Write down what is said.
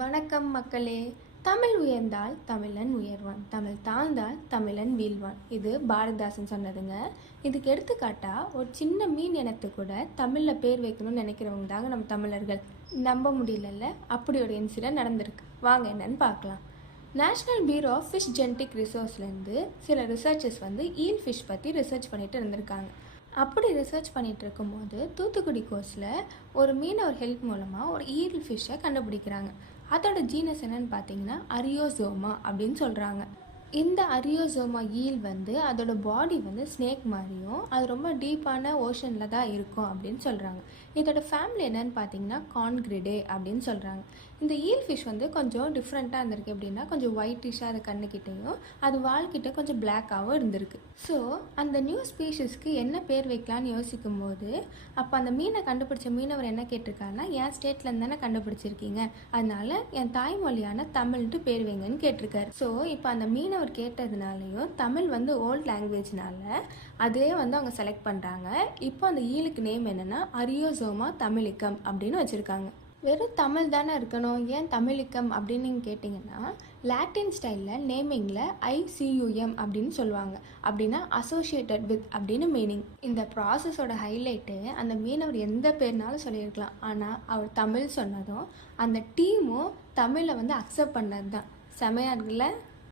வணக்கம் மக்களே. தமிழ் உயர்ந்தால் தமிழன் உயர்வான், தமிழ் தாழ்ந்தால் தமிழன் வீழ்வான். இது பாரதிதாசன் சொன்னதுங்க. இதுக்கு எடுத்துக்காட்டா ஒரு சின்ன மீன் இனத்து கூட தமிழில் பேர் வைக்கணும்னு நினைக்கிறவங்க தாங்க நம்ம தமிழர்கள். நம்ப முடியலல்ல, அப்படி ஒரு இன்சிடென்ட் நடந்திருக்கு. வாங்க என்னன்னு பார்க்கலாம். National bureau of fish genetic ரிசோர்ஸ்லேருந்து சில ரிசர்ச்சர்ஸ் ஈல் ஃபிஷ் பற்றி ரிசர்ச் பண்ணிட்டு இருந்திருக்காங்க. அப்படி ரிசர்ச் பண்ணிகிட்டு இருக்கும்போது தூத்துக்குடி கோஸ்டில் ஒரு மீனவர் ஹெல்ப் மூலமாக ஒரு ஈல் ஃபிஷ்ஷை கண்டுபிடிக்கிறாங்க. அதோட ஜீனஸ் என்னன்னு பார்த்தீங்கன்னா அரியோசோமா அப்படின்னு சொல்கிறாங்க. இந்த அரியோசோமா ஈல் அதோட பாடி ஸ்னேக் மாதிரியும் அது ரொம்ப டீப்பான ஓஷனில் தான் இருக்கும் அப்படின்னு சொல்கிறாங்க. இதோட ஃபேமிலி என்னன்னு பார்த்தீங்கன்னா கான்கிரிடே அப்படின்னு சொல்கிறாங்க. இந்த ஈல் ஃபிஷ் கொஞ்சம் டிஃப்ரெண்ட்டாக இருந்திருக்கு. எப்படின்னா கொஞ்சம் ஒயிட்டிஷாக அது கண்ணுக்கிட்டையும் அது வால்கிட்ட கொஞ்சம் பிளாக்காகவும் இருந்திருக்கு. ஸோ அந்த நியூ ஸ்பீஷிஸ்க்கு என்ன பேர் வைக்கலான்னு யோசிக்கும் போது அப்போ அந்த மீனை கண்டுபிடிச்ச மீனவர் என்ன கேட்டிருக்காருன்னா, என் ஸ்டேட்லேருந்து தானே கண்டுபிடிச்சிருக்கீங்க, அதனால என் தாய்மொழியான தமிழ்ட்டு பேர் வைங்கன்னு கேட்டிருக்காரு. ஸோ இப்போ அந்த மீனவர் கேட்டதுனாலையும் தமிழ் ஓல்ட் லாங்குவேஜ்னால அதே அவங்க செலக்ட் பண்ணுறாங்க. இப்போ அந்த ஈலுக்கு நேம் என்னென்னா அரியோசோமா தமிழிக்கம் அப்படின்னு வச்சுருக்காங்க. வெறும் தமிழ் தானே இருக்கணும், ஏன் தமிழிக்கம் அப்படின்னு நீங்கள் கேட்டிங்கன்னா, லாட்டின் ஸ்டைலில் நேமிங்கில் ICUM அப்படின்னு சொல்லுவாங்க. அப்படின்னா அசோசியேட்டட் வித் அப்படின்னு மீனிங். இந்த ப்ராசஸோட ஹைலைட்டு அந்த மீனவர் எந்த பேர்னாலும் சொல்லியிருக்கலாம், ஆனால் அவர் தமிழ் சொன்னதும் அந்த டீமும் தமிழை அக்செப்ட் பண்ணது தான். செமையாக இருக்குல்ல.